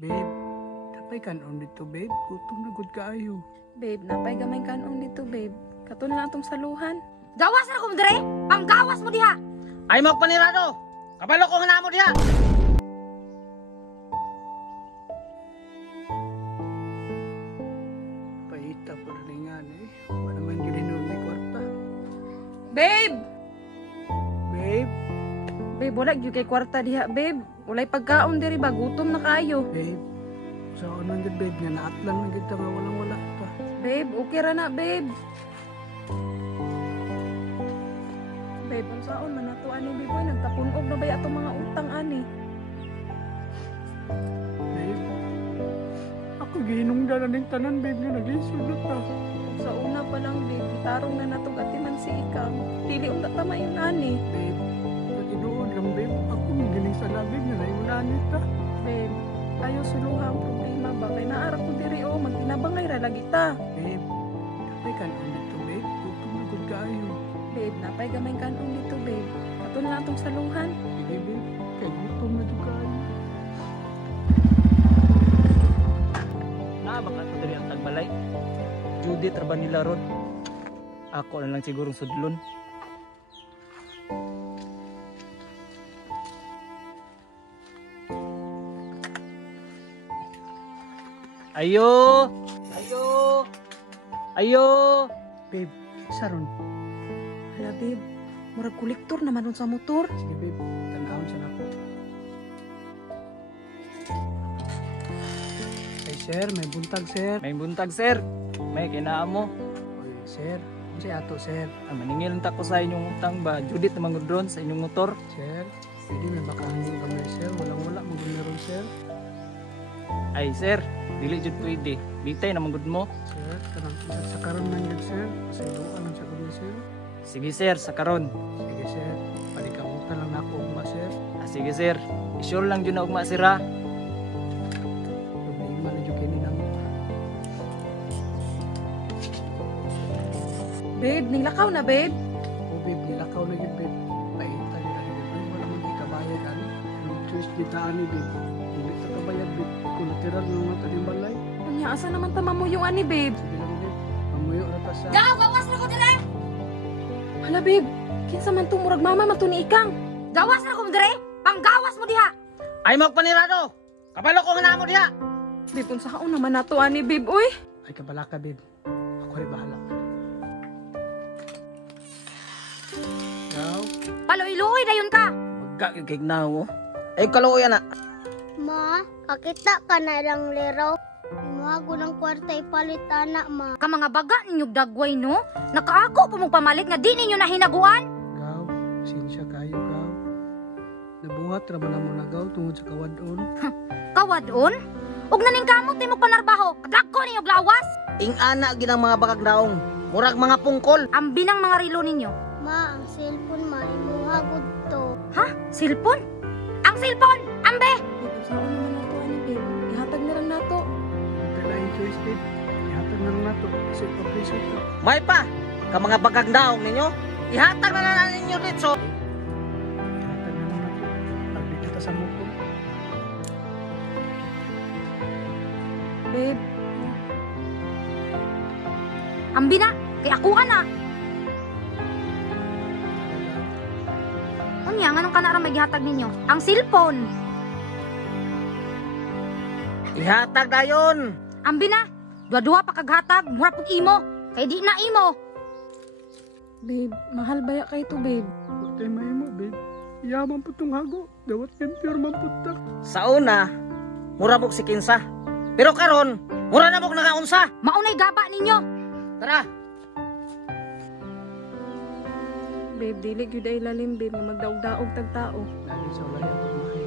Babe, napay kanon dito, babe. Gutom na gud kaayo. Babe, napay gamay kanon dito, babe. Katon na atong saluhan. Gawas na kong dire! Panggawas mo diha! Ay mo panirado! Kabalo ko nga mo diha! Paita po na lingan eh. Wala naman gininun may kwarta. Babe! Babe, Babe, wala gyud kay kwarta diha, babe. Walay pagkaon diri ba, gutom na kayo. babe. Sa unang gid, babe, nga naatlan na gid ta nga walang wala ta. Babe, okay ra na, babe. Babe, unsaon man nato ani, babe? Oy, nagtapunog na ba atong mga utang ani? Babe, ako gihinungdan na ning tanan, babe, nga nag-isod na ta. Sa una pa lang, babe, gitarong na nato gatiman si Ikang. Dili unta tama yun ani. Babe, nag-inuod lang, babe. Ako magiling sa labig na naimunanit ta. Babe, tayo suluha ang problema ba? Kay naara ko diri o, magtinabangay ra lagi ta. Babe, napay kanon dito, babe. Gutom na gud kaayo. Babe, napay gamay kanon dito, babe. Katon na atong saluhan. Sige, babe. Kay gutom na gud kaayo. Baka ito diri ang tagbalay. Judith Rabanila ron. Ako na lang sigurong sudlon. Ayo! Ayo! Ayo! Babe, saron. Hala, babe. Murag kolektor naman dun sa motor. Sige, babe. Tanahon sa nako. Ay, sir. May buntag, sir. May buntag sir. May kinaan mo. Oy, sir. Ano siya ato, sir? Maningil ta ko sa inyong utang ba? Judith naman gud ron sa inyong motor. Sir, pwede may bakahanggol kami, sir. Walang-wala mag-meron, sir. Ay sir, dili jud pwede. Bitay naman gud mo. Sir, kanang sa karon man yun, sir. Kasi doon lang sa kundi, sir. Sige sir, sa karon. Sige, sir. Palikamutan lang na ako, ba, sir. Sige sir, isure lang jud na ugma sira. Problema na dyan kini nang. Babe, nilakaw na, babe. O, babe, nilakaw na yun, babe. Paita nila ni babe. Ay, wala man di kabayad, ano. Anong choice di taan ni, babe. Hindi sa kabayad, babe. Kulatiral ng mga tanim balay. Unya, asa naman tama mo yung ani, babe? Sige lang, babe. Mamuyo na ta sa... Gawas na ko dire! Hala, babe. Kinsa man tong murag mama man to ni Ikang. Gawas na kong dire! Panggawas mo diha! Ay mo panirado! Kabalo ko nga mo diha. Babe, unsaon naman nato ani, babe, uy. Ay, kabala ka, babe. Ako rin bahala. Now, Paloy-luoy na yun ka! Magka yung kay nawo. Ay kaluoy na. Ma, kakita ka na lang lero. Imuhago ng kwarta ipalit anak, ma. Ka mga baga ninyong dagway no? Nakaako po mong pamalit nga di ninyo nahinaguan? Gaw, sinsya kayo, Gaw. Nabuhat, raman na mo na, Gaw, tungod sa kawadon. Kawadon? Ug naning kamot mo panarbaho, kadako ninyo glawas? Ing ana ginang mga bakag naong. Murag mga pungkol. Ang binang mga rilo ninyo. Ma, ang cellphone, ma, imuhagod to. Ha? Silpon? Ang silpon! Ambe! Babe, unsaon naman nato ani, babe? Ihatag na lang nato. Kaya yung choice, babe. Ihatag na lang nato. Kasi papriso ito. May pa, ka mga bakag naong ninyo. Ihatag na ninyo dito. Ihatag na lang nato. Pagdi kita sa mukon. Babe, Ambi na! Kay ako na! Unya, nga nung kanara may gihatag ninyo? Ang silpon! Ihatag na yun. Ambi na! Dua-dua pa kaghatag, mura pag imo! Kay di na imo! babe, mahal baya kay to, babe. Huwag tayo may mo, babe. Yaman po itong hago. Dawat impure man po ta. Sa una, mura mong si Kinsa. Pero karon, mura na mong nakaunsa. Maunay gaba ninyo! Tara. Babe, dili gyud ay lalim, babe, nga magdaog-daog tag tao. Lagi sa ulaya pagmahay.